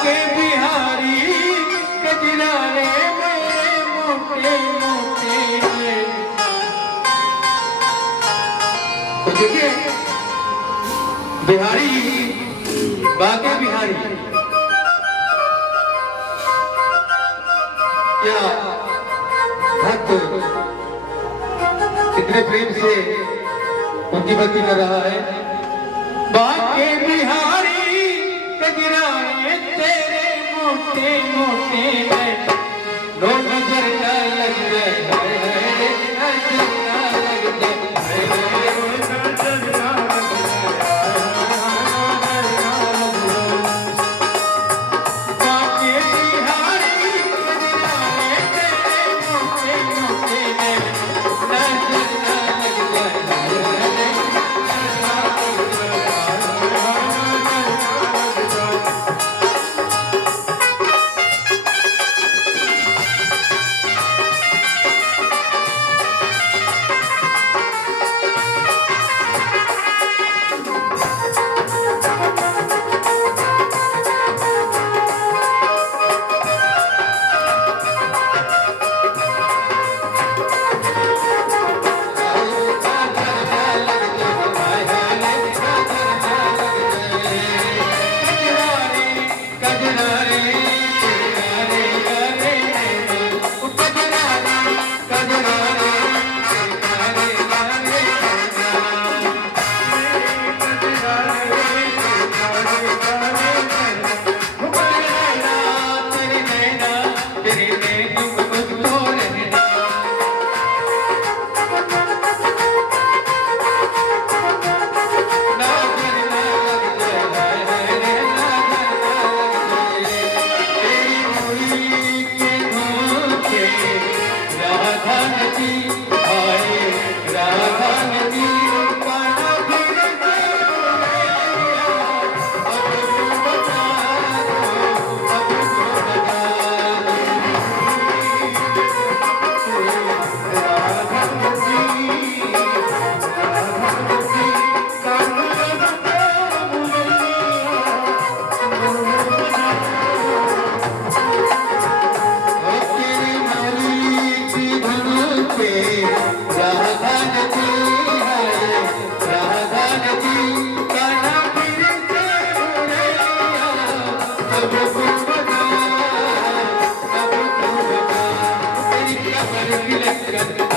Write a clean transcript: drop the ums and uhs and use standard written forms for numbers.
बाके बिहारी कजरा रे मेरे मोटे मोटे। तो देखिए बिहारी, बाके बिहारी क्या भक्त कितने प्रेम से उनकी भक्ति कर रहा है। बाके बिहारी कजरा रे तेरे मोटे मोटे लो नजर ना लग जाए, नजर ना लग जाए। बाके बिहारी कजरा रे तेरे मोटे मोटे नजर ना लग जाए। Let's go.